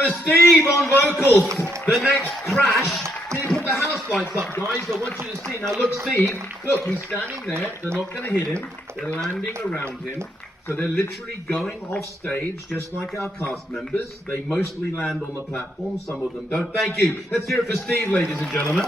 for Steve on vocals. The next crash. Can you put the house lights up, guys? I want you to see. Now look, Steve. Look, he's standing there. They're not going to hit him. They're landing around him. So they're literally going off stage, just like our cast members. They mostly land on the platform. Some of them don't. Thank you. Let's hear it for Steve, ladies and gentlemen.